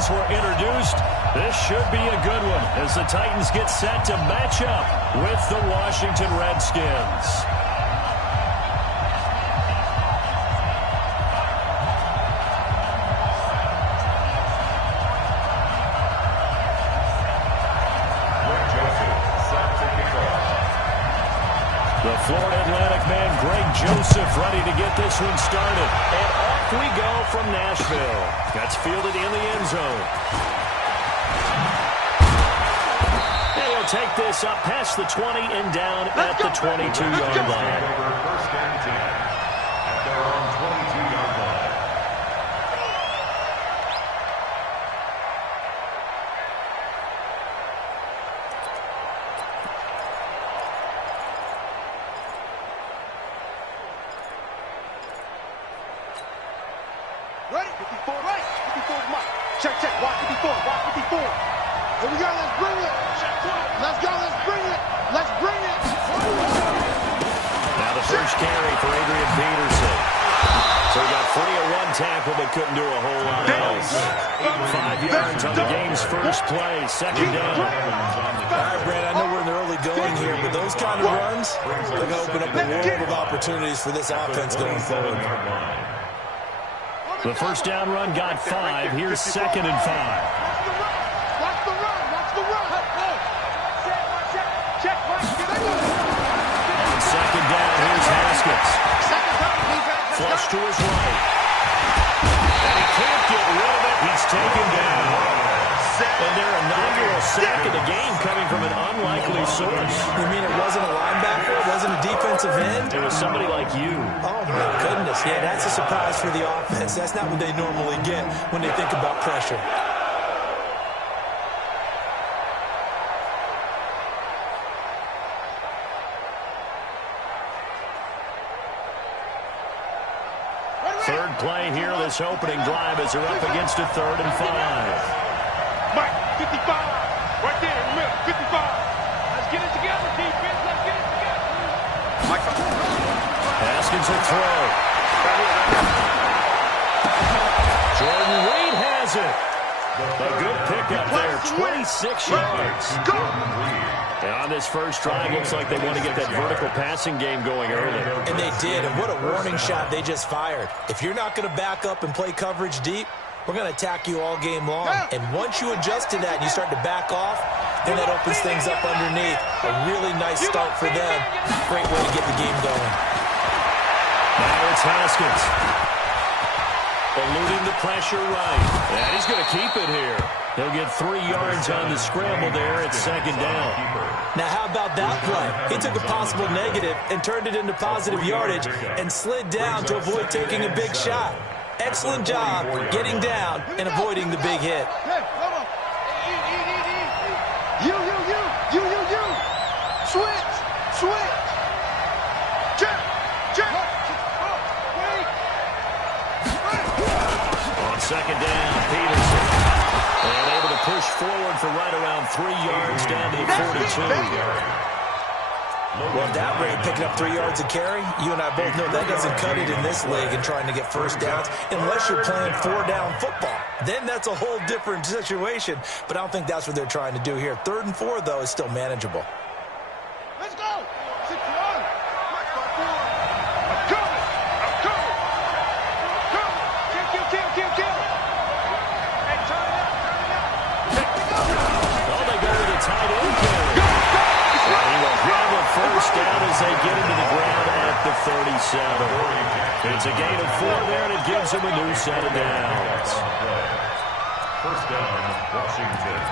Titans were introduced. This should be a good one as the Titans get set to match up with the Washington Redskins. The Florida Atlantic man, Greg Joseph, ready to get this one started. And off we go from Nashville. That's fielded in the end zone. And he'll take this up past the 20 and down at the 22-yard line. First and 10 at their own 22-yard line. Ready? 54, right. 54, mark. Check, check. Watch 54, watch 54. Here we go, let's bring it. Let's go, let's bring it. Let's bring it. Now the first carry for Adrian Peterson. So he got free of one tackle, but couldn't do a whole lot else. 5 yards on the game's first play, second down. All right, Brad, I know we're in the early going here, but those kind of runs, they're going to open up a world of opportunities for this offense going forward. The first down run got 5. Here's second and 5. Watch the run. Watch the run. Check. On second down, here's Haskins. Flush to his right. And he can't get rid of it. He's taken down. And their inaugural sack of the game coming from an unlikely source. You mean it wasn't a linebacker? It wasn't a defensive end? It was somebody like you. Oh, my goodness. Yeah, that's a surprise for the offense. That's not what they normally get when they think about pressure. Third play here, this opening drive as they're up against a 3rd and 5. Mike, 55. Right there in the middle, 55. Let's get it together, defense. Let's get it together. Mike. Haskins will throw. Jordan Reed has it. A good pickup there, 26 yards. And on this first drive, looks like they want to get that vertical passing game going early. And they did, and what a warning shot they just fired. If you're not going to back up and play coverage deep, we're going to attack you all game long. And once you adjust to that and you start to back off, then that opens things up underneath. A really nice start for them. Great way to get the game going. Now it's Haskins. Eluding the pressure right. And he's going to keep it here. He'll get 3 yards on the scramble there at second down. Now, how about that play? He took a possible negative and turned it into positive yardage and slid down to avoid taking a big shot. Excellent job getting down and avoiding the big hit. Hey, hold on. You. Switch. Check. On second down, Peterson. And able to push forward for right around 3 yards down to the 42. Well, at that rate, picking up 3 yards a carry, you and I both know that doesn't cut it in this league and trying to get first downs unless you're playing 4-down football. Then that's a whole different situation, but I don't think that's what they're trying to do here. 3rd and 4, though, is still manageable. Let's go. 6-1. I'm coming. Kill. Hey, turn it up. Well, they go with a tight end carry. And he will grab a first down as they get into the ground at the 37. It's a gain of 4 there, and it gives him a new set of downs. First down, Washington.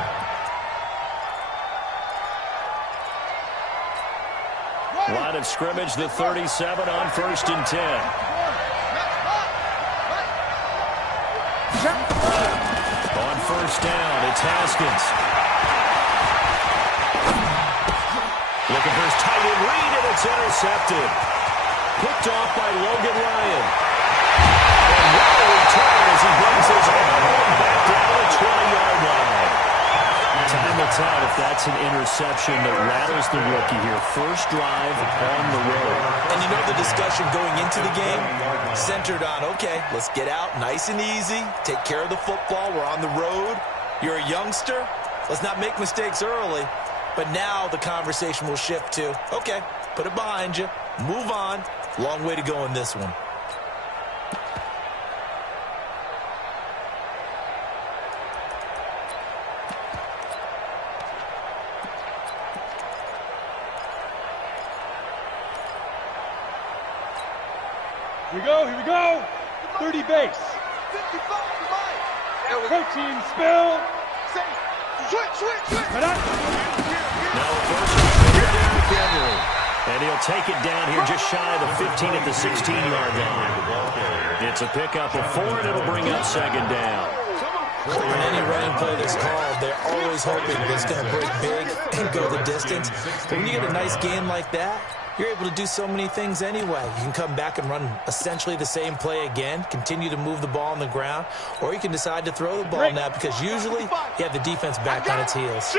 Line of scrimmage, the 37 on 1st and 10. On first down, it's Haskins. Looking for his tight end read, and it's intercepted. Picked off by Logan Ryan. And what a return as he brings his arm back down the 20-yard line. Time will tell if that's an interception that rattles the rookie here. First drive on the road. And you know the discussion going into the game? Centered on, okay, let's get out nice and easy, take care of the football, we're on the road, You're a youngster. Let's not make mistakes early. But now the conversation will shift to, okay, put it behind you. Move on. Long way to go in this one. Here we go. 30 base. 55, Protein spill. Switch. Now a first down Henry. And he'll take it down here just shy of the 15 at the 16-yard line. It's a pickup of 4, and it'll bring up second down. On any running play that's called, they're always hoping that it's going to break big and go the distance. But when you get a nice game like that, you're able to do so many things anyway. You can come back and run essentially the same play again, continue to move the ball on the ground, or you can decide to throw the ball now because usually you have the defense back on its heels.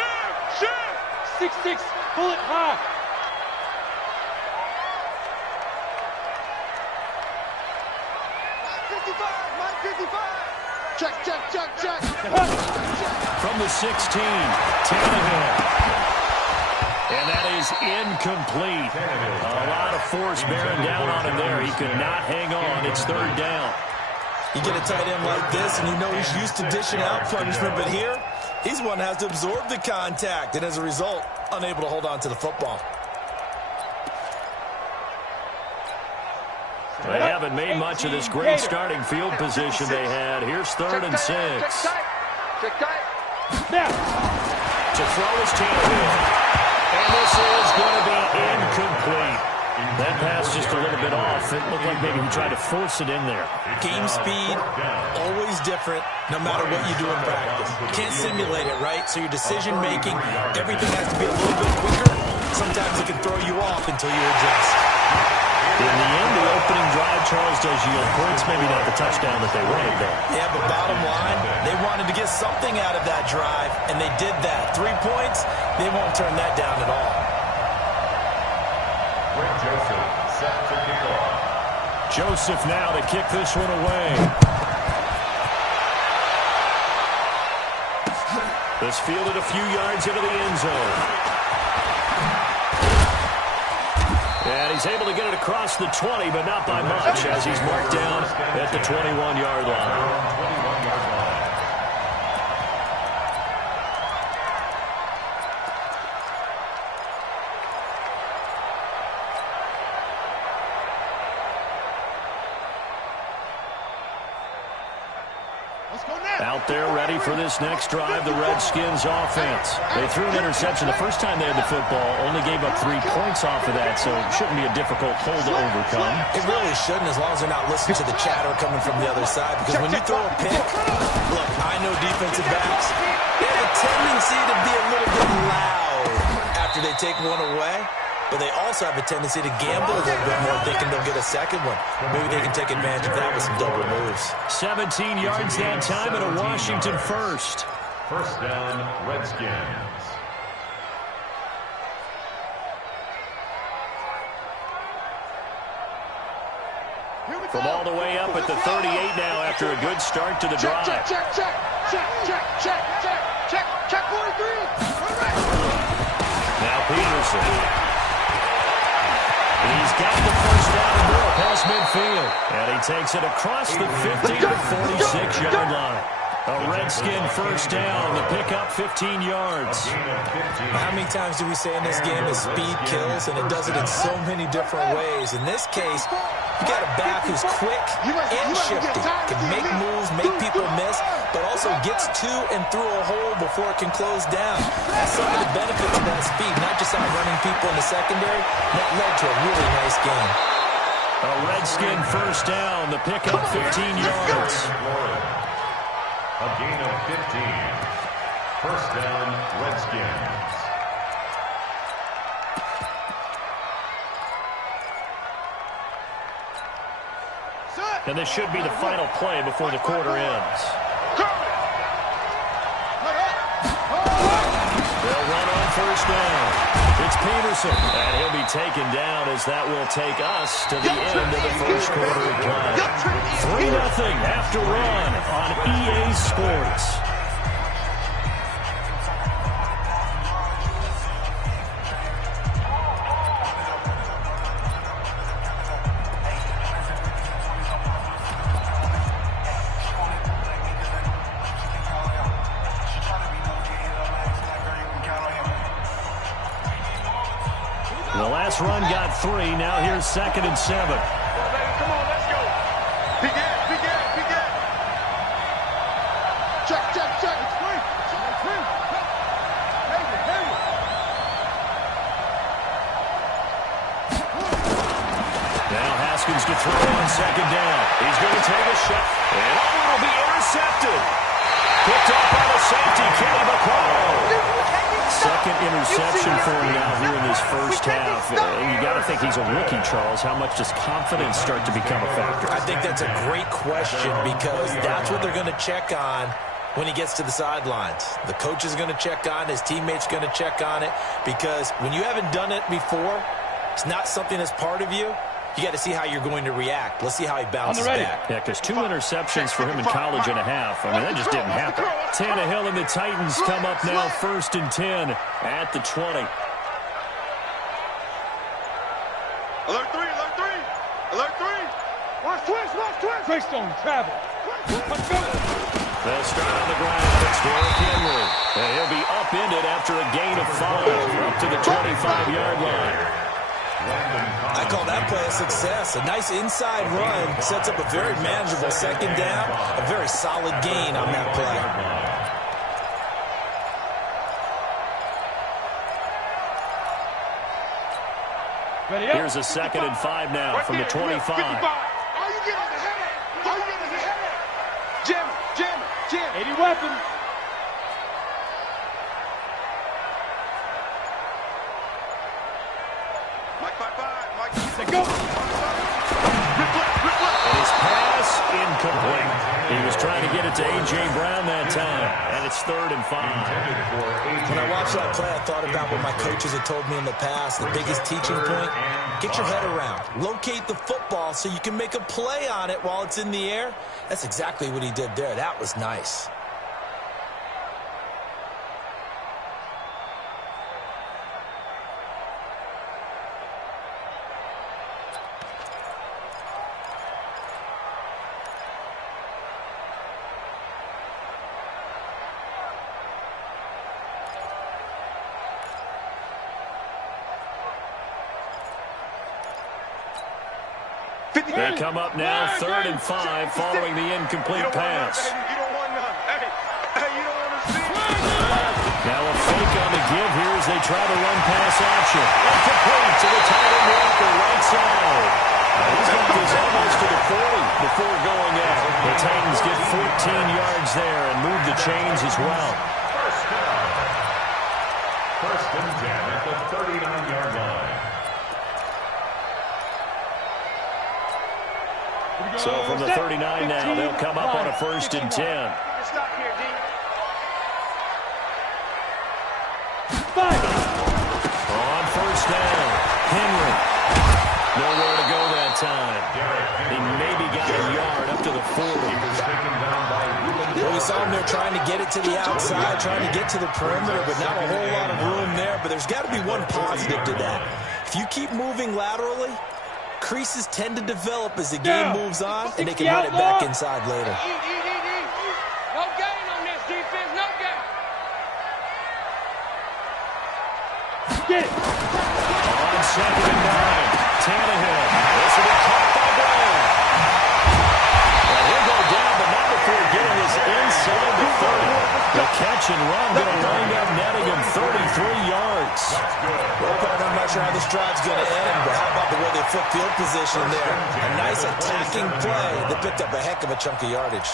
6-6, pull it high. Check. From the 16, Tannehill. And that is incomplete. A lot of force bearing down on him there. He could not hang on. It's third down. You get a tight end like this, and you know he's used to dishing out punishment, but here, he's the one that has to absorb the contact, and as a result, unable to hold on to the football. They haven't made much of this great starting field position they had. Here's 3rd and 6. Check tight. Now. To throw is Tannehill. And this is going to be incomplete. That pass just a little bit off. It looked like maybe he tried to force it in there. Game speed, always different, no matter what you do in practice. You can't simulate it, right? So your decision-making, everything has to be a little bit quicker. Sometimes it can throw you off until you adjust. In the end, the opening drive, Charles, does yield points. Maybe not the touchdown that they wanted there. Yeah, but bottom line, they wanted to get something out of that drive, and they did that. 3 points, they won't turn that down at all. Joseph set to kick off. Joseph now to kick this one away. This fielded a few yards into the end zone. And he's able to get it across the 20, but not by much, as he's marked down at the 21-yard line. Out there ready for this next drive, the Redskins offense. They threw an interception the first time they had the football, only gave up 3 points off of that, so it shouldn't be a difficult hole to overcome. It really shouldn't, as long as they're not listening to the chatter coming from the other side, because when you throw a pick, look, I know defensive backs, they have a tendency to be a little bit loud after they take one away. But they also have a tendency to gamble a little bit more, thinking they'll get a second one. Maybe they can take advantage of that with some double moves. 17 yards that time and a Washington first. First down, Redskins. From all the way up at the 38 now after a good start to the drive. Check, 43. Now Peterson. He's got the first down and more past midfield. And he takes it across the 50 to the 46-yard line. A Redskin first down. The pickup 15 yards. How many times do we say in this game that speed kills, and it does it in so many different ways? In this case, you got a back who's quick and shifty, can make moves, make people miss, but also gets to and through a hole before it can close down. That's some of the benefits of that speed, not just outrunning people in the secondary. That led to a really nice game. A Redskin first down. The pickup 15 yards. A gain of 15. First down, Redskins. And this should be the final play before the quarter ends. They'll run on first down. It's Peterson, and he'll be taken down as that will take us to the end of the first quarter of play. 3-0 after run on EA Sports. pass run got 3. Now here's 2nd and 7. Come on, let's go. Begin. Check. It's free. Now Haskins to throw on 2nd down. He's going to take a shot. And it'll be intercepted. Picked up by the safety, Kenny McCall. 2nd interception for him now here in this first half. And you got to think he's a rookie, Charles. How much does confidence start to become a factor? I think that's a great question because that's what they're going to check on when he gets to the sidelines. The coach is going to check on it. His teammates going to check on it because when you haven't done it before, it's not something that's part of you. You got to see how you're going to react. Let's see how he bounces back. Yeah, because 2 interceptions for him in college and a half. I mean, that just didn't happen. Tannehill and the Titans come up now 1st and 10 at the 20. Alert 3. Watch twist. Greystone, travel. Let's go. They'll start on the ground. It's Derrick Henry. And he'll be upended after a gain of 5 up to the 25-yard line. I call that play a success. A nice inside run sets up a very manageable 2nd down. A very solid gain on that play. Here's a 2nd and 5 now from the 25. Are you getting ahead? Jam. 80 weapon. Mike. Go. And his pass incomplete. He was trying to get it to A.J. Brown that time. And it's 3rd and 5. When I watched that play, I thought about what my coaches had told me in the past. The biggest teaching point, get your head around. Locate the football so you can make a play on it while it's in the air. That's exactly what he did there. That was nice. They come up now 3rd and 5 following the incomplete pass. You don't want none. Hey, you don't want to see. Now a fake on the give here as they try to run pass option. Incomplete to the tight end Walker right side. He's got this almost to the 40 before going out. The Titans get 14 yards there and move the chains as well. First and 10 at the 39-yard line. So from the 39 now, they'll come up on a 1st and 10. Stop here, D. On 1st down, Henry. Nowhere to go that time. He maybe got a yard up to the 40. Well, we saw him there trying to get it to the outside, trying to get to the perimeter, but not a whole lot of room there. But there's got to be one positive to that. If you keep moving laterally, creases tend to develop as the game moves on, and they can run it back inside later. No gain on this defense, no gain. Get it. On 2nd and 9, Tannehill. This will be caught by Brown. Well, he'll go down, but not before getting this inside the 30. The catch and run going to wind up netting him 33 yards. Well, I'm not sure how this drive's going to end, but how about the way they flip field position there? A nice attacking play that picked up a heck of a chunk of yardage.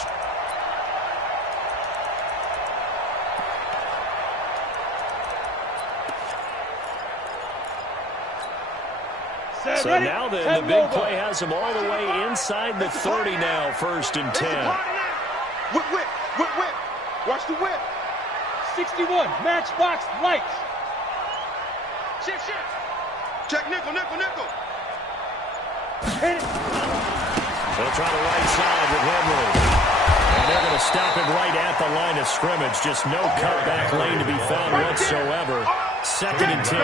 So now the big play has him all the way inside the 30 now, 1st and 10. Whip. Watch the whip. 61, matchbox lights. Shift. Check nickel. Hit it. They'll try the right side with Henry. And they're going to stop him right at the line of scrimmage. Just no cutback lane to be found whatsoever. 2nd and 10.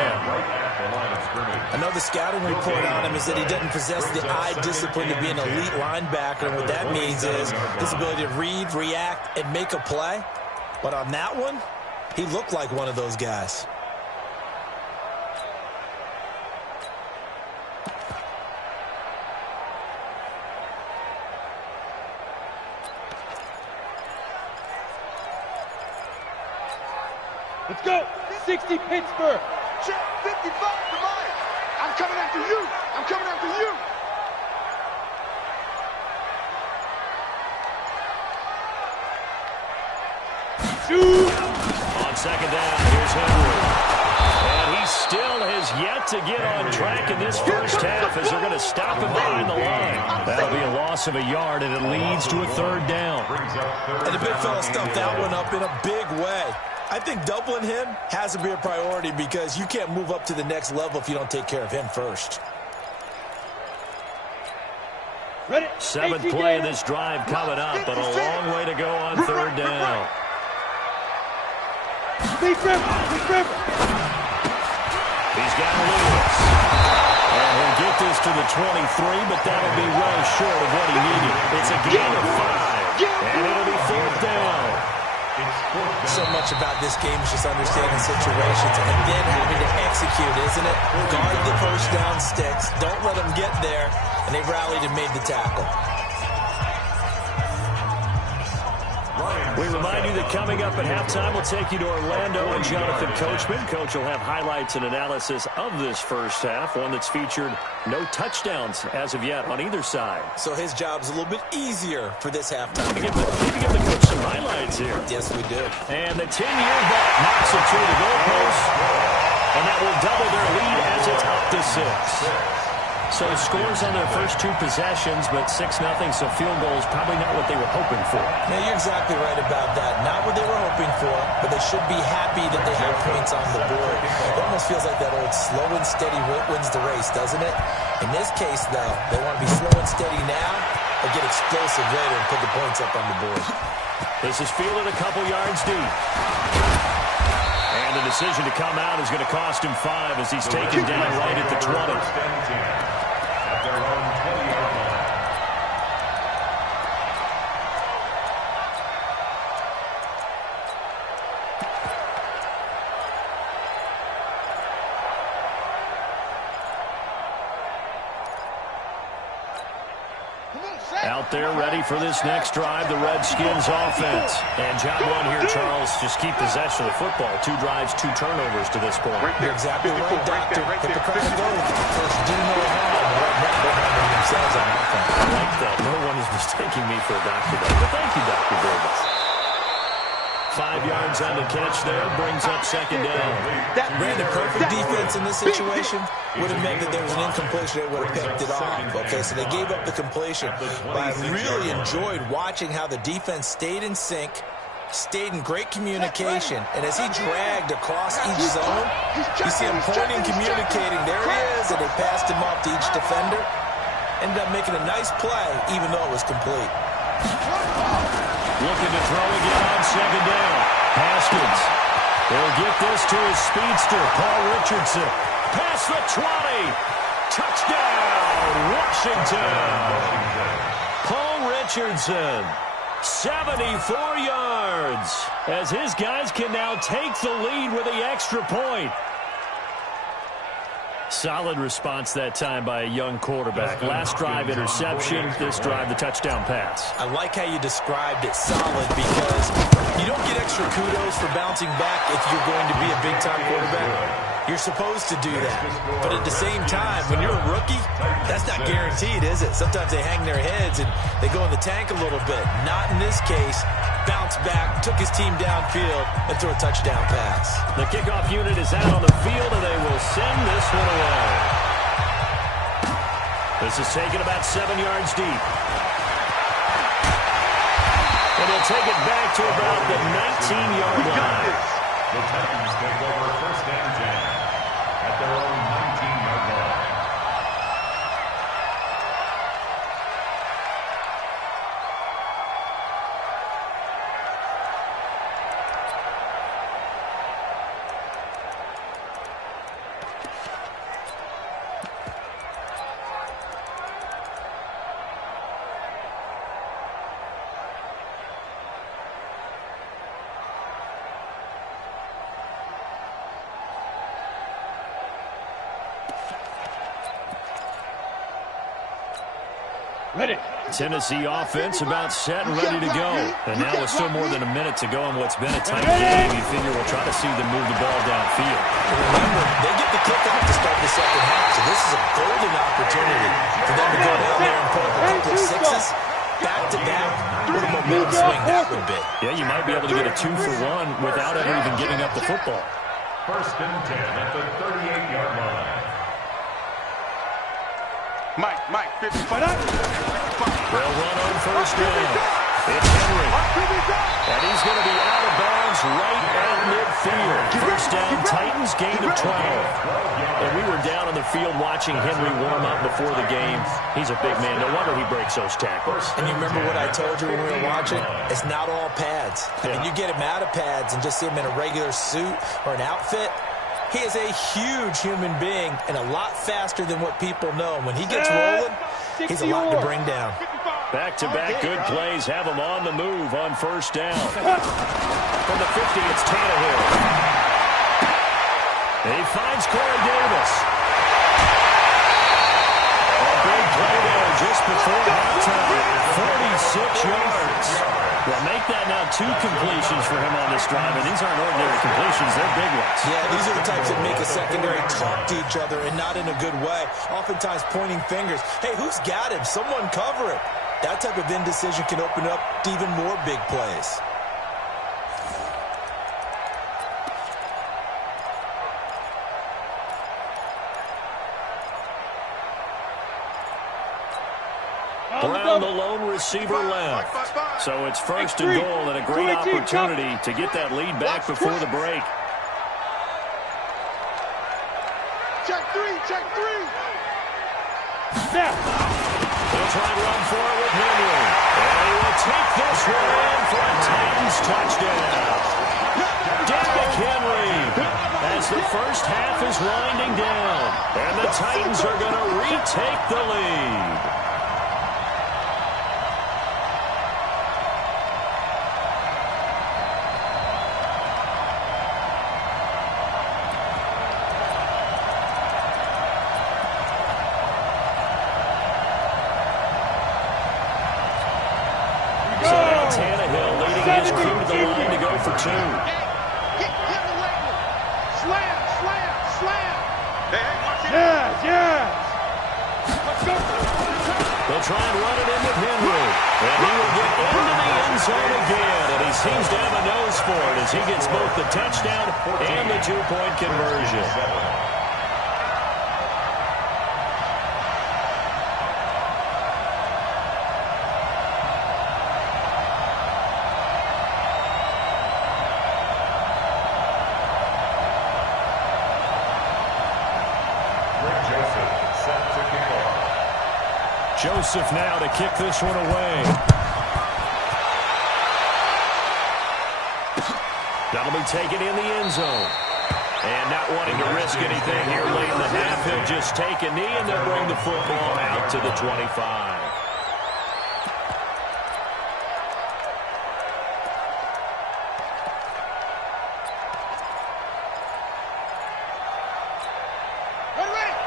I know the scouting report on him is that he doesn't possess the eye discipline to be an elite linebacker. And what that means is his ability to read, react, and make a play. But on that one, he looked like one of those guys. Let's go. 60 Pittsburgh. Check 55 for mine. I'm coming after you. I'm coming after you. Shoot. On second down, here's Henry. And he still has yet to get on track in this first half as they're going to stop him behind the line. That'll be a loss of a yard, and it leads to a third down. And the big fella stuffed that one up in a big way. I think doubling him has to be a priority because you can't move up to the next level if you don't take care of him first. Ready? Seventh play of this drive coming up, but a long way to go on third down. Stay Trevor. He's got Lewis. And he'll get this to the 23, but that'll be well short of what he needed. It's a gain of 5, and it'll be fourth down. So much about this game is just understanding situations and then having to execute, isn't it? Guard the first down sticks. Don't let them get there. And they rallied and made the tackle. We remind you that coming up at halftime, we'll take you to Orlando and Jonathan Coachman. Coach will have highlights and analysis of this first half, one that's featured no touchdowns as of yet on either side. So his job's a little bit easier for this halftime. Maybe give the coach some highlights here. Yes, we do. And the 10-year vet knocks it through the goalpost, and that will double their lead as it's up to 6. So scores on their first 2 possessions, but 6-0, so field goals probably not what they were hoping for. Now, you're exactly right about that. Not what they were hoping for, but they should be happy that they have points on the board. It almost feels like that old slow and steady wins the race, doesn't it? In this case, though, they want to be slow and steady now or get explosive later and put the points up on the board. This is fielded a couple yards deep. And the decision to come out is going to cost him 5 as he's taken down right at the 20. At their own 20-yard line. Out there ready for this next drive, the Redskins offense. And job one here, Charles, just keep possession of the football. 2 drives, 2 turnovers to this point. You're exactly right, Doctor. Hippocratic oath. First, do no harm. They're harming themselves on offense. I like that. No one is mistaking me for a doctor, though. But thank you, Dr. Davis. 5 yards on the catch there, brings up second down. Brandon, perfect defense in this situation would have meant that there was an incompletion. They would have picked it off. Okay, so they gave up the completion. But I really enjoyed watching how the defense stayed in sync, stayed in great communication. And as he dragged across each zone, you see him pointing, communicating. There he is, and they passed him off to each defender. Ended up making a nice play, even though it was complete. Looking to throw again on second down. Haskins. They'll get this to his speedster, Paul Richardson. Past the 20. Touchdown, Washington. Paul Richardson, 74 yards, as his guys can now take the lead with the extra point. Solid response that time by a young quarterback. Last drive, interception. This drive, the touchdown pass. I like how you described it, solid, because you don't get extra kudos for bouncing back if you're going to be a big-time quarterback. You're supposed to do that. But at the same time, when you're a rookie, that's not guaranteed, is it? Sometimes they hang their heads and they go in the tank a little bit. Not in this case. Bounce back, took his team downfield, and threw a touchdown pass. The kickoff unit is out on the field, and they will send this one away. This is taken about 7 yards deep. And they'll take it back to about the 19-yard line. The Titans take over first and 10 at their own 19-yard line. Ready. Tennessee offense about set and ready to go. And now with still more than a minute to go in what's been a tight game, you figure we'll try to see them move the ball downfield. Remember, they get the kickoff to start the second half, so this is a golden opportunity for them to go down there and put up a couple of sixes. Back-to-back, what a momentum swing that would be. Yeah, you might be able to get a 2-for-1 without ever even giving up the football. 1st and 10 at the 38-yard line. Mike, 50. They'll run on 1st down. It's Henry. And he's going to be out of bounds right at midfield. 1st down, Titans, gain of 12. And we were down on the field watching Henry warm up before the game. He's a big man. No wonder he breaks those tackles. And you remember what I told you when we were watching? It's not all pads. I mean, you get him out of pads and just see him in a regular suit or an outfit. He is a huge human being and a lot faster than what people know. When he gets rolling, he's a lot to bring down. Back-to-back good plays have him on the move on 1st down. From the 50, it's Tannehill. And he finds Corey Davis. A big play there just before halftime. 46 yards. Well, make that now 2 completions for him on this drive, and these aren't ordinary completions. They're big ones. Yeah, these are the types that make a secondary talk to each other, and not in a good way. Oftentimes pointing fingers. Hey, who's got him? Someone cover it. That type of indecision can open up to even more big plays. Brown, the lone receiver, left. So it's 1st and goal and a great opportunity to get that lead back before the break. Check three. They'll try and run for it with Henry. And he will take this one in for a Titans touchdown. Derrick Henry as the 1st half is winding down. And the Titans are going to retake the lead. Tannehill leading his crew to the line to go for 2. Get the leg. Slam. Hey, watch it. Yes. Let's go. They'll try and run it in with Henry. And he will get into the end zone again. And he seems to have a nose for it as he gets both the touchdown and the 2-point conversion. Joseph now to kick this one away. That'll be taken in the end zone. And not wanting to risk anything here late in the half, he'll just take a knee and they'll bring the football out to the 25.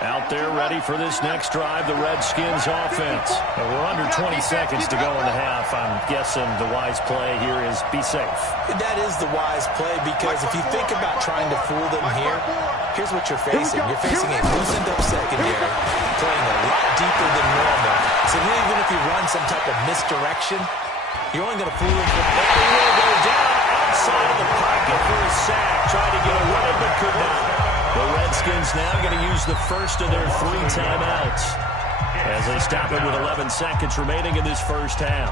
Out there ready for this next drive, the Redskins offense. And we're under 20 seconds to go in the half. I'm guessing the wise play here is be safe. That is the wise play because if you think about trying to fool them here, here's what you're facing. You're facing a loosened up secondary, playing a lot deeper than normal. So even if you run some type of misdirection, you're only going to fool them from there. He will go down outside of the pocket for a sack. Tried to get away but could not. The Redskins now going to use the first of their 3 timeouts as they stop it with 11 seconds remaining in this first half.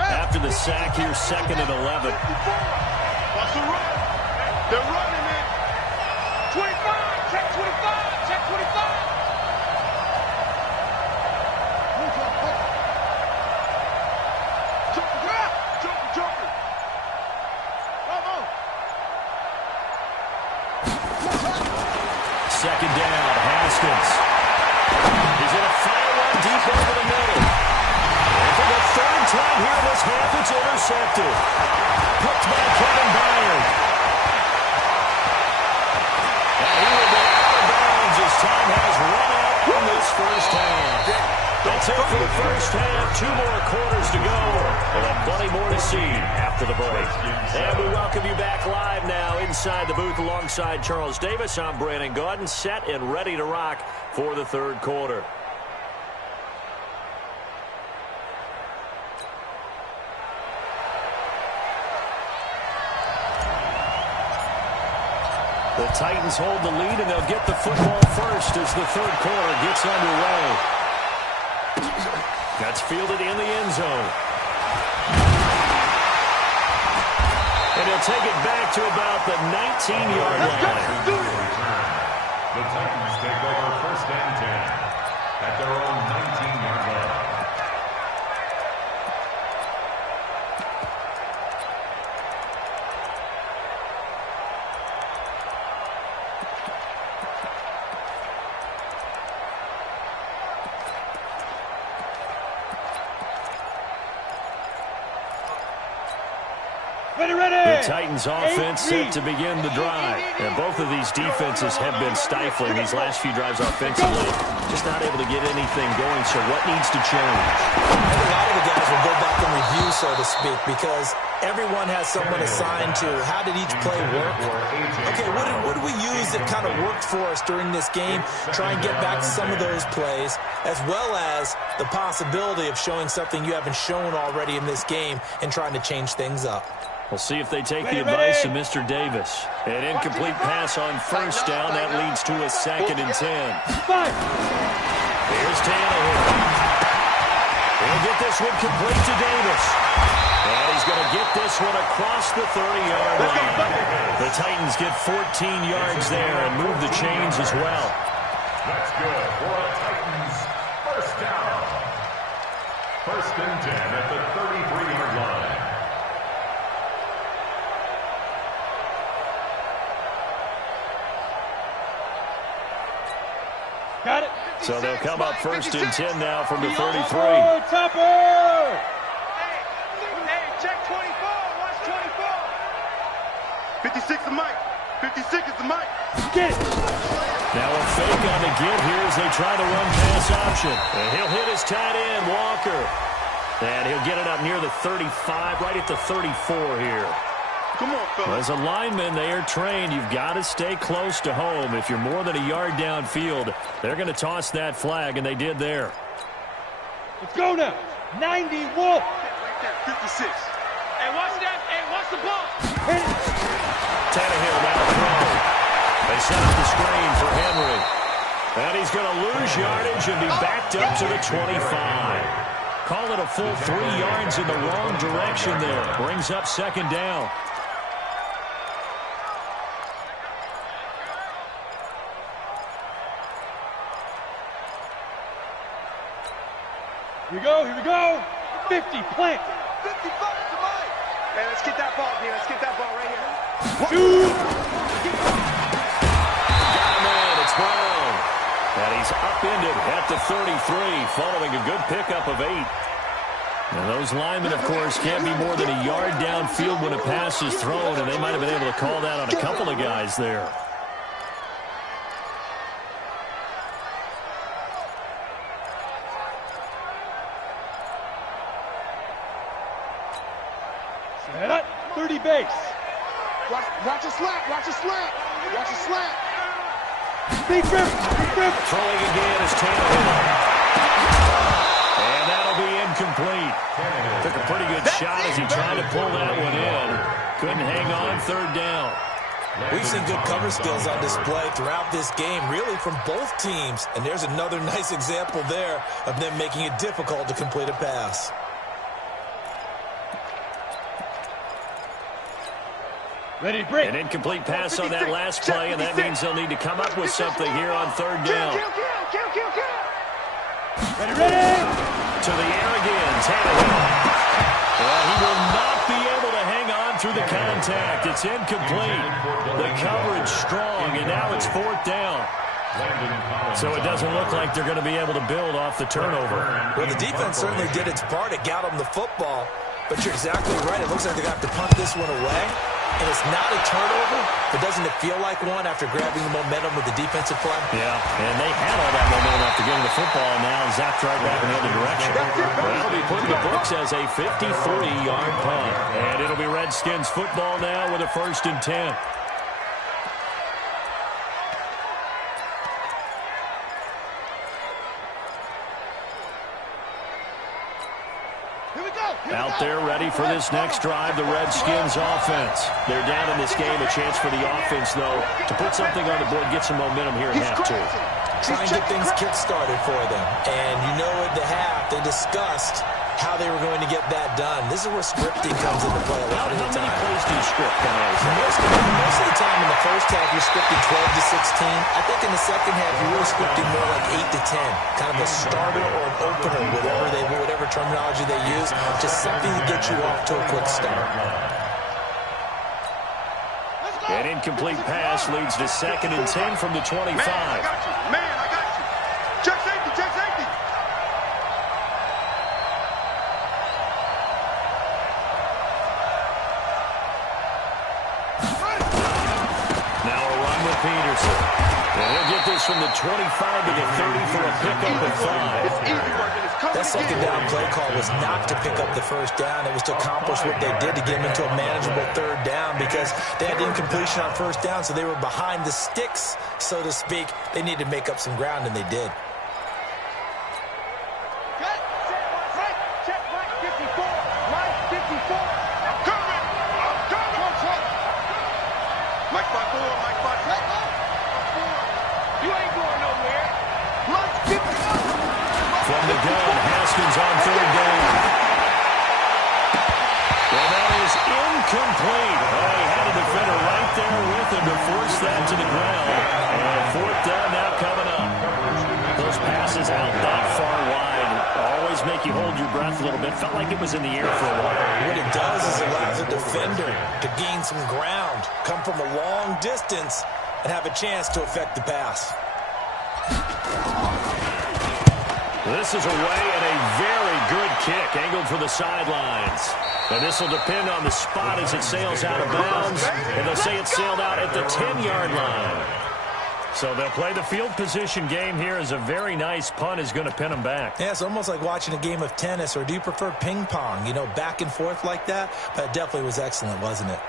After the sack here, 2nd and 11. What's the run? They're running it. 25. Check 25. Check 25. Second down, Haskins. He's going to fire one deep over the middle. And for the 3rd time here in this half. It's intercepted. Picked by Kevin Byard. And he will be out of bounds as time has run out in this first half. That's it for the first half. 2 more quarters to go. We'll have plenty more to see after the break. And we welcome you back live now inside the booth alongside Charles Davis. I'm Brandon Gaudin, set and ready to rock for the third quarter. The Titans hold the lead, and they'll get the football first as the third quarter gets underway. That's fielded in the end zone. And he'll take it back to about the 19-yard line. The Titans take over first and 10 at their own 19-yard line. The Titans offense set to begin the drive. And both of these defenses have been stifling these last few drives offensively. Just not able to get anything going, so what needs to change? A lot of the guys will go back and review, so to speak, because everyone has someone assigned to how did each play work. Okay, what did we use that kind of worked for us during this game? Try and get back to some of those plays, as well as the possibility of showing something you haven't shown already in this game and trying to change things up. We'll see if they take the advice of Mr. Davis. An incomplete pass on first down. That leads to a 2nd and 10. Here's Tannehill. He'll get this one complete to Davis. And he's going to get this one across the 30-yard line. The Titans get 14 yards there and move the chains as well. That's good for a Titans first down. First and 10 at the 33-yard line. Got it. So they'll come up first and 10 now from the 33. Topper! Hey, check 24. Watch 24. 56 the mic. 56 is the mic. Get it. Now a fake on the get here as they try the run pass option. And he'll hit his tight end, Walker. And he'll get it up near the 35, right at the 34 here. Come on, fellas. As a lineman, they are trained. You've got to stay close to home. If you're more than a yard downfield, they're going to toss that flag, and they did there. Let's go now. 90 Wolf. Right there, 56. Hey, watch that. Hey, watch the ball. Tannehill now throw. They set up the screen for Henry. And he's going to lose yardage and be backed up to the 25. Call it a full 3 yards in the wrong direction there. Brings up 2nd down. Here we go. 50, plant. 55 to Mike. Hey, let's get that ball here. Let's get that ball right here. Shoot. Got him in. It's Brown. And he's upended at the 33, following a good pickup of 8. And those linemen, of course, can't be more than a yard downfield when a pass is thrown, and they might have been able to call that on a couple of guys there. Set up. 30 base. Watch a slant. Watch a slant. Watch a slant. Big rip. Throwing again is Tannehill. And that'll be incomplete. Took a pretty good shot as he tried to pull that one in. Couldn't hang on, 3rd down. We've seen good cover skills on display throughout this game, really from both teams. And there's another nice example there of them making it difficult to complete a pass. Ready to break. An incomplete pass on that last play, and that means they'll need to come up with something here on 3rd down. Ready. To the air again, Tannehill. Well, he will not be able to hang on through the contact. It's incomplete. The coverage strong, and now it's 4th down. So it doesn't look like they're going to be able to build off the turnover. Well, the defense certainly did its part. It got them the football. But you're exactly right. It looks like they're going to have to punt this one away. And it's not a turnover, but doesn't it feel like one after grabbing the momentum with the defensive play? Yeah, and they had all that momentum after getting the football, and now zapped right back in the other direction. That'll be put in the books as a 53-yard punt. And it'll be Redskins football now with a 1st and 10. Out there ready for this next drive, the Redskins offense. They're down in this game. A chance for the offense, though, to put something on the board, get some momentum here at half two. Try and get things kick-started for them. And you know at the half, they discussed how they were going to get that done. This is where scripting comes into play a lot of the time. How many plays do you script, guys? Most of the time in the first half, you're scripting 12 to 16. I think in the second half, you're really scripting more like 8 to 10. Kind of a starter or an opener, whatever terminology they use. Just something to get you off to a quick start. An incomplete pass leads to 2nd and 10 from the 25. Man, I got you. Man, I got you. Check safety, check safety. Now a run with Peterson. And he'll get this from the 25 to the 30 for a pickup of 5. That second down play call was not to pick up the first down. It was to accomplish what they did to get them into a manageable 3rd down because they had incompletion on 1st down, so they were behind the sticks, so to speak. They needed to make up some ground, and they did. Check right 54. Right 54. I'm coming. Mike by 4, Mike by 4. You ain't going nowhere. Right 54. From the gun, Haskins on 3rd down. Well, that is incomplete. Oh, he had a defender right there with him to force that to the ground. And 4th down now coming up. Those passes out that far wide always make you hold your breath a little bit. Felt like it was in the air for a while. What it does is it allows a defender to gain some ground, come from a long distance, and have a chance to affect the pass. This is away and a very good kick, angled for the sidelines. And this will depend on the spot as it sails out of bounds. And they'll say it sailed out at the 10-yard line. So they'll play the field position game here as a very nice punt is going to pin them back. Yeah, it's almost like watching a game of tennis, or do you prefer ping pong, you know, back and forth like that? But it definitely was excellent, wasn't it?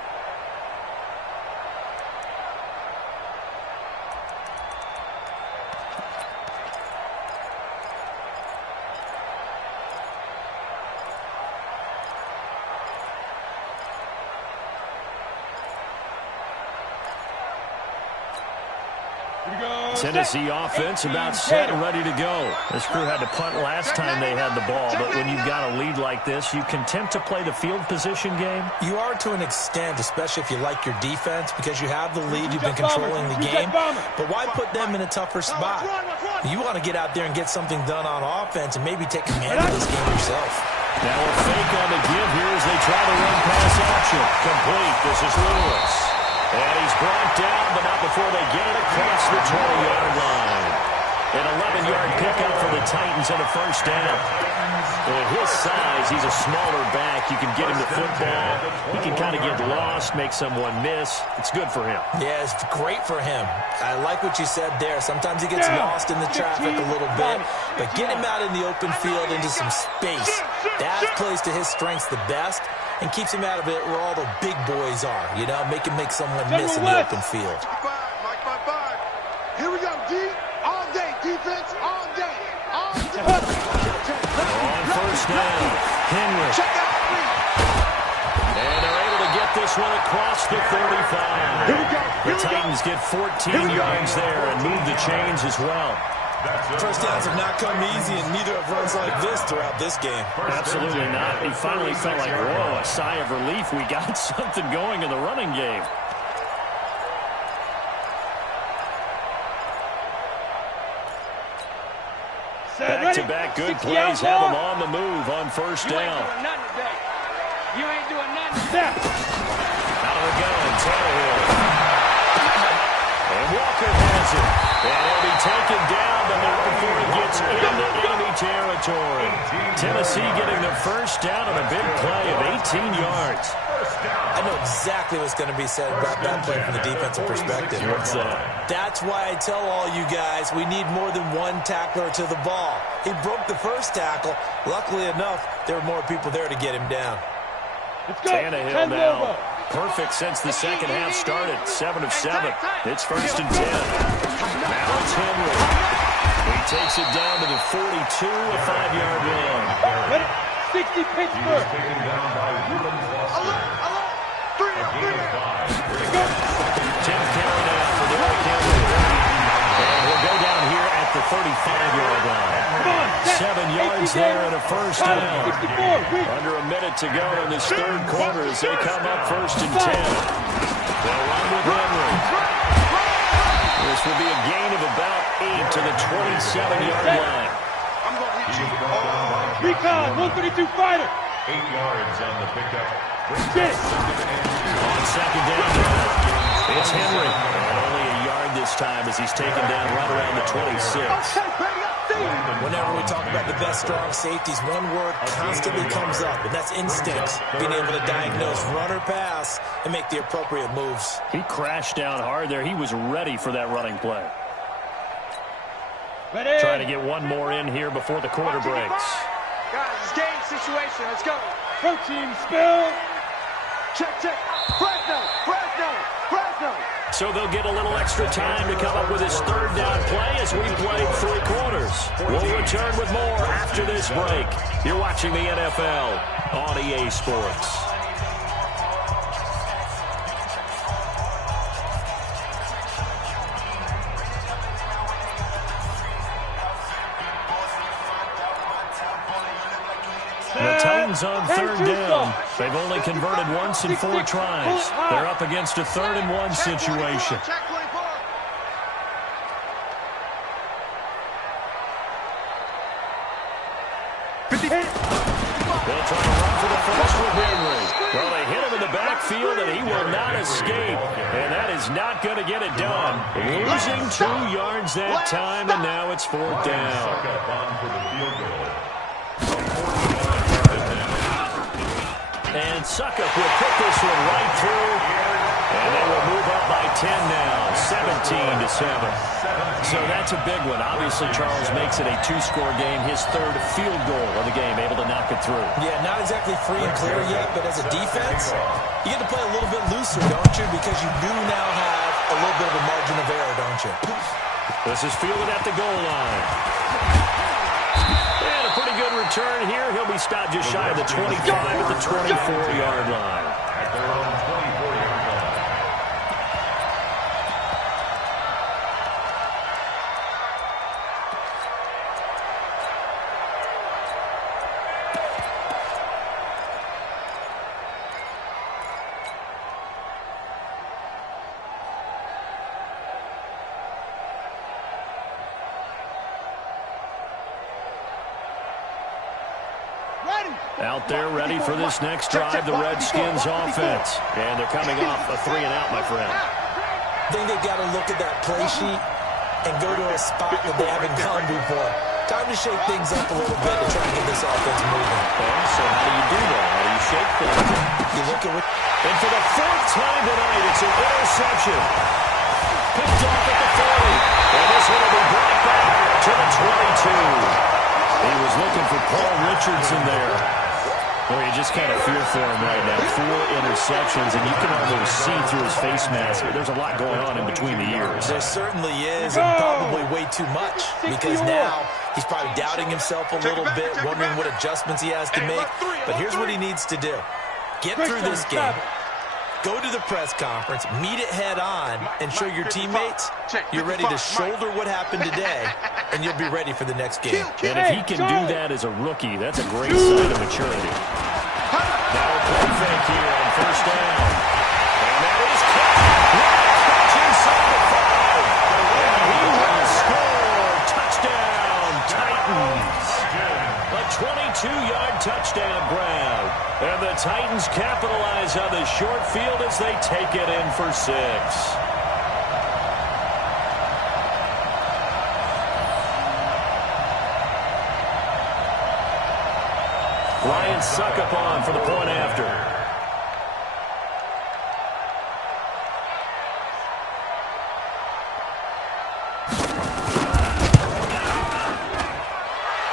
Tennessee offense about set and ready to go. This crew had to punt last time they had the ball, but when you've got a lead like this, you content to play the field position game? You are to an extent, especially if you like your defense, because you have the lead, you've been controlling the game. But why put them in a tougher spot? You want to get out there and get something done on offense and maybe take command of this game yourself. Now a fake on the give here as they try to run pass option. Complete. This is Lewis. And he's brought down, but not before they get it across the 20-yard line. An 11-yard pickup for the Titans and a 1st down. At his size, he's a smaller back. You can get him the football. He can kind of get lost, make someone miss. It's good for him. Yeah, it's great for him. I like what you said there. Sometimes he gets lost in the traffic a little bit, but get him out in the open field into some space. That plays to his strengths the best and keeps him out of it where all the big boys are, you know, make someone miss in the open field. Mike by 5. Here we go, D. All day. Defense all day. All day. On 1st down, Henry. Check out 3. And they're able to get this one across the 35. Here we go. The Titans get 14 yards there and move the chains as well. First downs have not come easy, and neither have runs like this throughout this game. Absolutely not. He finally felt like, whoa, a sigh of relief. We got something going in the running game. Back-to-back good plays have them on the move on 1st down. You ain't doing nothing. Out of the gun, Tannehill. And Walker has it. And he'll be taken down, but not before he gets into enemy territory. Tennessee getting the first down on a big play of 18 yards. I know exactly what's going to be said about that play from the defensive perspective. What's that? That's why I tell all you guys we need more than one tackler to the ball. He broke the first tackle. Luckily enough, there were more people there to get him down. Tannehill now. Perfect since the second half started. 7 of 7. It's 1st and 10. Now it's Henry. He takes it down to the 42, a 5-yard run. 60 Pittsburgh. Taken down by Ruben Foster. Tim Kelly now for Derrick Henry. And we'll go down here at the 35-yard line. 7 yards there and a first down. Under a minute to go in this third quarter as they come up 1st and 10. They'll run with Henry. This will be a gain of about 8 to the 27-yard line. I'm going to hit you. Recon, 132 fighter. 8 yards on the pickup. On second down, it's Henry. And only a yard this time as he's taken down right around the 26. Whenever we talk about the best strong safeties, one word constantly comes up, and that's instincts. Being able to diagnose run or pass and make the appropriate moves. He crashed down hard there. He was ready for that running play. Ready. Trying to get one more in here before the quarter breaks. Guys, it's game situation. Let's go. Protein spill. Check, check. Fresno, Fresno, Fresno. So they'll get a little extra time to come up with his third down play as we played 3 quarters. We'll return with more after this break. You're watching the NFL on EA Sports. The Titans on third down. They've only converted once in 4 tries. They're up against a 3rd and 1 situation. Check 24. They'll try to run for the first with Henry. Well, they hit him in the backfield, and he will not escape. And that is not going to get it done. Losing 2 yards that time, and now it's 4th down. Suckup on for the field goal. And Suckup will put this one right through. And they will move up by 10 now, 17-7. So that's a big one. Obviously, Charles makes it a 2-score game, his 3rd field goal of the game, able to knock it through. Yeah, not exactly free and clear yet, but as a defense, you get to play a little bit looser, don't you? Because you do now have a little bit of a margin of error, don't you? This is fielded at the goal line. And a pretty good return here. He'll be stopped just shy of the 25 at the 24-yard line. At their own 24-yard line. Out there ready for this next drive, the Redskins offense. And they're coming off a 3-and-out, my friend. I think they've got to look at that play sheet and go to a spot that they haven't gone before. Time to shake things up a little bit to try and get this offense moving. Okay, so how do you do that? How do you shake things? You look at what... And for the 4th time tonight, it's an interception. Picked off at the 40. And this one will be brought back to the 22. He was looking for Paul Richardson there. Well, you just kind of fear for him right now. 4 interceptions, and you can almost see through his face mask. There's a lot going on in between the ears. There certainly is, and probably way too much, because now he's probably doubting himself a little bit, wondering what adjustments he has to make. But here's what he needs to do. Get through this game, go to the press conference, meet it head on, and show your teammates you're ready to shoulder what happened today, and you'll be ready for the next game. And if he can do that as a rookie, that's a great sign of maturity. Now a play fake here on 1st down. And that is caught. Catch inside the 5. And he will score. Touchdown, Titans. A 22-yard touchdown grab. And the Titans capitalize on the short field as they take it in for 6. Ryan Succop for the point after.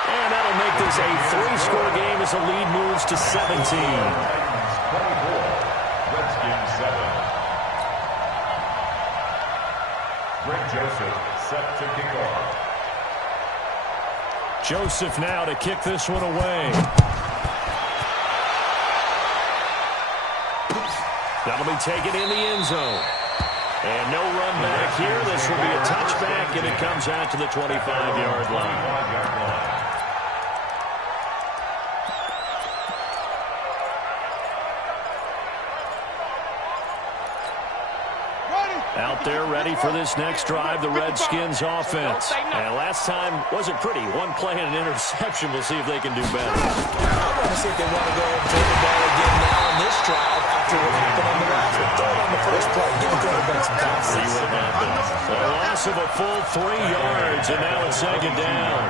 And that'll make this a 3-score game as the lead moves to 17. 24, Redskins 7. Greg Joseph set to kick off. Joseph now to kick this one away. That'll be taken in the end zone. And no run back here. This will be a touchback, and it comes out to the 25-yard line. Out there ready for this next drive, the Redskins offense. And last time wasn't pretty. One play and an interception. We'll see if they can do better. I want to see if they want to go and take the ball again now on this drive after what happened on the last one. Throw it on the first play. Give the quarterback some confidence. See what happens. A loss of a full 3 yards, and now it's second down.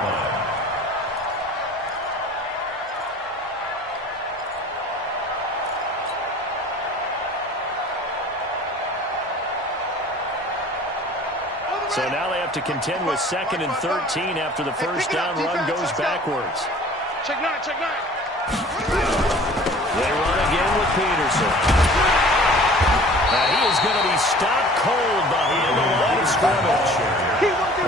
So now they have to contend with 2nd and 13 after the first down run goes backwards. Check 9, check 9. They run again with Peterson. Now he is going to be stopped cold behind the line of scrimmage.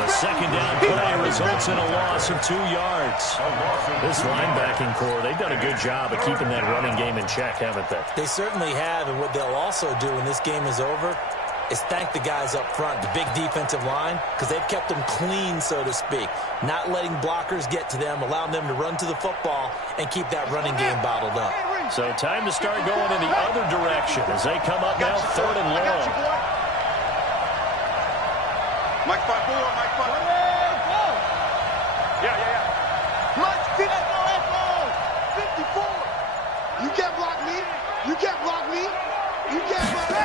The second down play results in a loss of 2 yards. This linebacking core, they've done a good job of keeping that running game in check, haven't they? They certainly have, and what they'll also do when this game is over is thank the guys up front, the big defensive line, because they've kept them clean, so to speak, not letting blockers get to them, allowing them to run to the football and keep that running game bottled up. So time to start going in the other direction as they come up now 3rd and long. Mike 5-4, Mike 5. Yeah. Mike 54. You can't block me. You can't block me. You can't block me.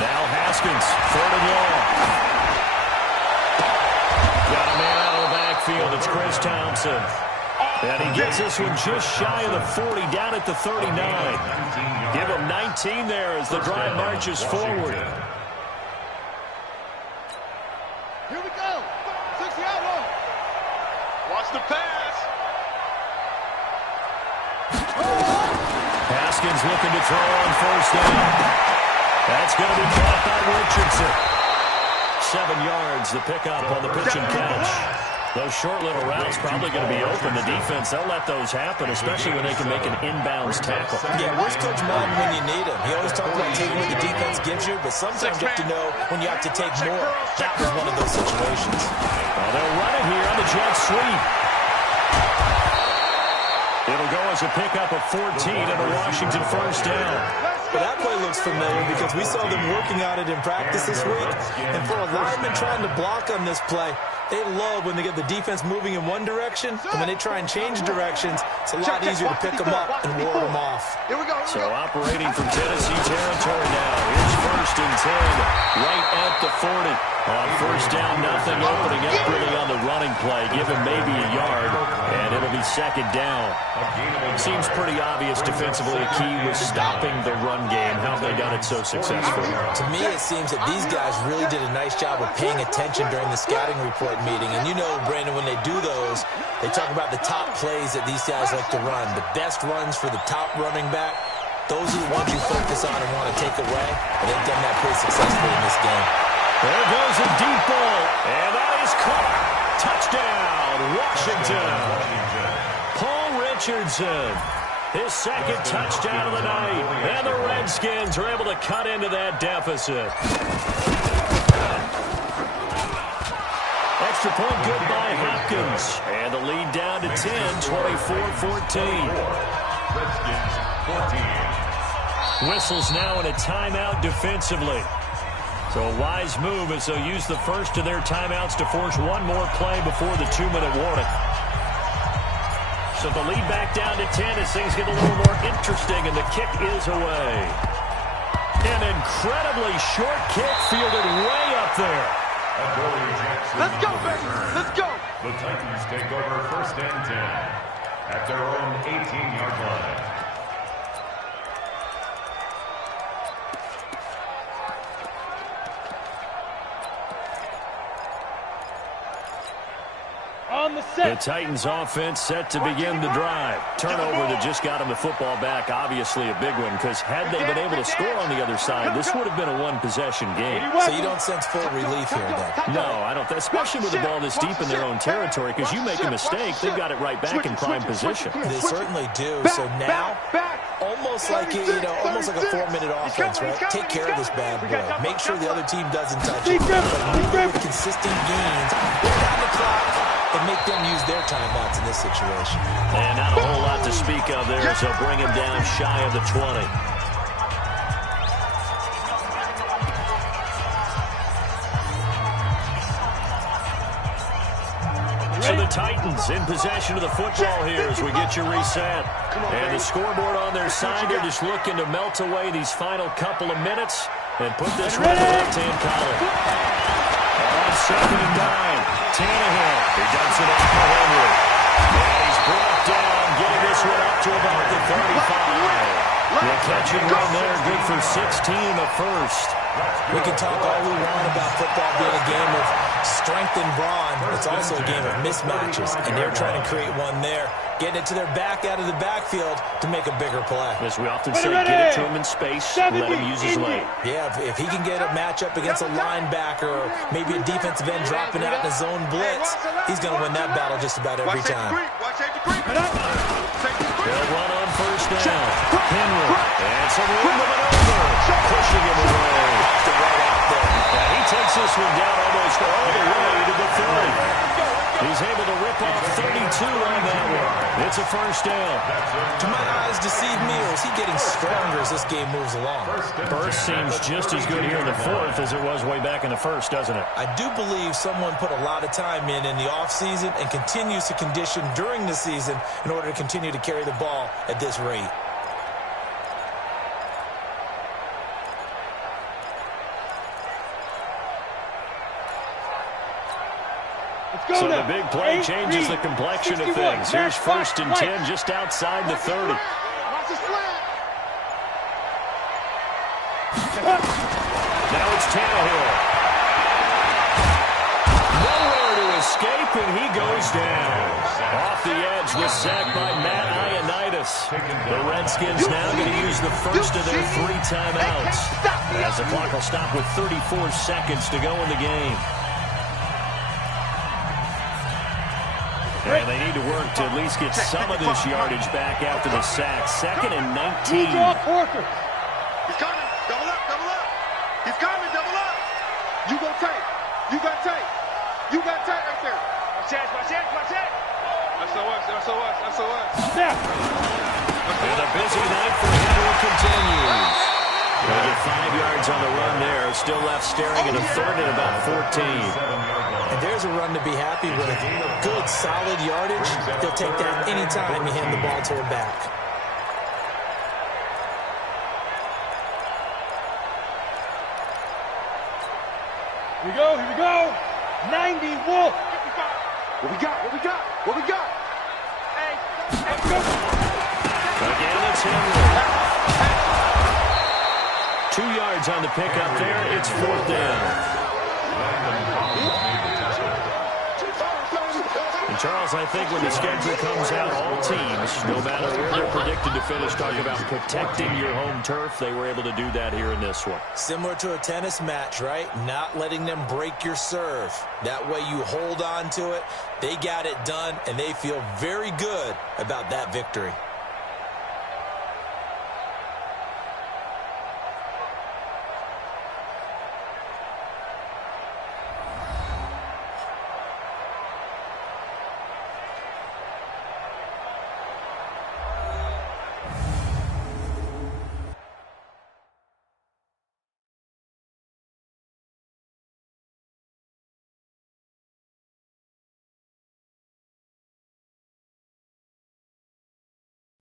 Now Haskins, 3rd and long. Got a man out of the backfield. It's Chris Thompson. And he gets this one just shy of the 40, down at the 39. Give him 19 there as the drive marches forward. Here we go. 60 out low. Watch the pass. Haskins looking to throw on first down. That's going to be caught by Richardson. 7 yards, the pickup on the pitch and catch. Those short little routes probably going to be open. The defense, they'll let those happen, especially when they can make an inbounds tackle. Yeah, where's Coach Martin when you need him? He always talks about taking what the defense gives you, but sometimes you have to know when you have to take more. That was one of those situations. Well, they'll run it here on the jet sweep. It'll go as a pickup of 14 and a Washington first down. But that play looks familiar because we saw them working on it in practice this week. And for a lineman trying to block on this play, they love when they get the defense moving in one direction, and when they try and change directions, it's a lot easier to pick them up and ward them off. Here we go. So operating from Tennessee territory now. Here's 1st and 10, right at the 40. On first down, nothing opening up really on the running play. Give him maybe a yard, and it'll be second down. Seems pretty obvious defensively. A key was stopping the run game. How have they done it so successfully? To me, it seems that these guys really did a nice job of paying attention during the scouting report meeting. And you know, Brandon, when they do those, they talk about the top plays that these guys like to run. The best runs for the top running back, those are the ones you focus on and want to take away. And they've done that pretty successfully in this game. There goes a deep ball, and that is caught. Touchdown, Washington. Paul Richardson, his 2nd touchdown of the night, and the Redskins are able to cut into that deficit. Extra point good by Hopkins, and the lead down to 10, 24-14. Redskins 14. Whistles now in a timeout defensively. So a wise move as they'll use the first of their timeouts to force one more play before the 2-minute warning. So the lead back down to 10 as things get a little more interesting, and the kick is away. An incredibly short kick fielded way up there. Let's go, baby. Let's go. The Titans take over 1st and 10 at their own 18-yard line. On the The set. Titans offense set to begin the drive. Turnover that just got them the football back, obviously a big one, because had they been able to score on the other side, this would have been a one-possession game. So you don't sense full relief here, then? No, I don't. Especially with the ball this deep in their own territory, because you make a mistake, they've got it right back in prime position. They certainly do. So now, almost like almost like a 4-minute offense, right? Take care of this bad boy. Make sure the other team doesn't touch it. But with consistent gains, we're down the clock, and make them use their timeouts in this situation. And not a whole lot to speak of there as they'll bring him down shy of the 20. So the Titans in possession of the football here as we get you reset. And the scoreboard on their side, they're just looking to melt away these final couple of minutes and put this one in the left-hand column. On 2nd and 9, Tannehill. He dumps it off for Henry. And he's brought down, getting this one up to about the 35. The catch and run there, good for 16 in the first. We can talk all we want about football being a game of strength and brawn. It's also a game of mismatches, and they're trying to create one there, getting it to their back out of the backfield to make a bigger play. As we often say, get it to him in space, let him use his leg. Yeah, if he can get a matchup against a linebacker or maybe a defensive end dropping out in a zone blitz, he's going to win that battle just about every time. They'll run on 1st down. Henry, and some room to maneuver, pushing him away. Right out there. And he takes this one down almost all the way to the 30. He's able to rip off 32 on that one. It's a 1st down. Do my eyes deceive me, or is he getting stronger as this game moves along? Burst seems just as good here in the 4th as it was way back in the 1st, doesn't it? I do believe someone put a lot of time in the offseason and continues to condition during the season in order to continue to carry the ball at this rate. So the big play changes the complexion of things. Here's 1st and 10 just outside the 30. Now it's Tannehill. Nowhere to escape, and he goes down. Off the edge was sacked by Matt Ioannidis. The Redskins now going to use the first of their 3 timeouts, as the clock will stop with 34 seconds to go in the game. And they need to work to at least get some of this yardage back after the sack. 2nd and 19. He's coming. Double up, double up. He's coming, double up. You go tight. You got tight. You got tight right there. Watch that, watch that, watch that. That's And a busy night for Henry continues. They get 5 yards on the run there. Still left staring at a 3rd and about 14. And there's a run to be happy with. Good, solid yardage. They'll take that any time you hand the ball to her back. Here we go. 90 Wolf. What we got? What we got? What we got? Hey, let's go. Again, it's Henry. 2 yards on the pickup there. It's 4th down. And Charles, I think when the schedule comes out, all teams, no matter where they're predicted to finish, talk about protecting your home turf. They were able to do that here in this one. Similar to a tennis match, right? Not letting them break your serve. That way you hold on to it. They got it done, and they feel very good about that victory.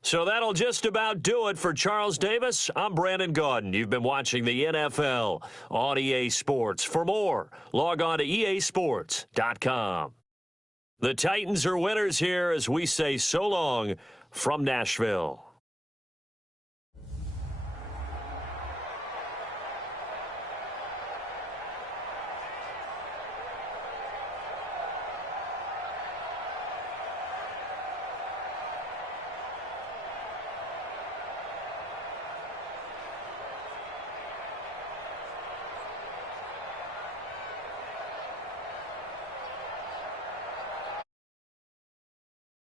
So that'll just about do it for Charles Davis. I'm Brandon Gaudin. You've been watching the NFL on EA Sports. For more, log on to easports.com. The Titans are winners here as we say so long from Nashville.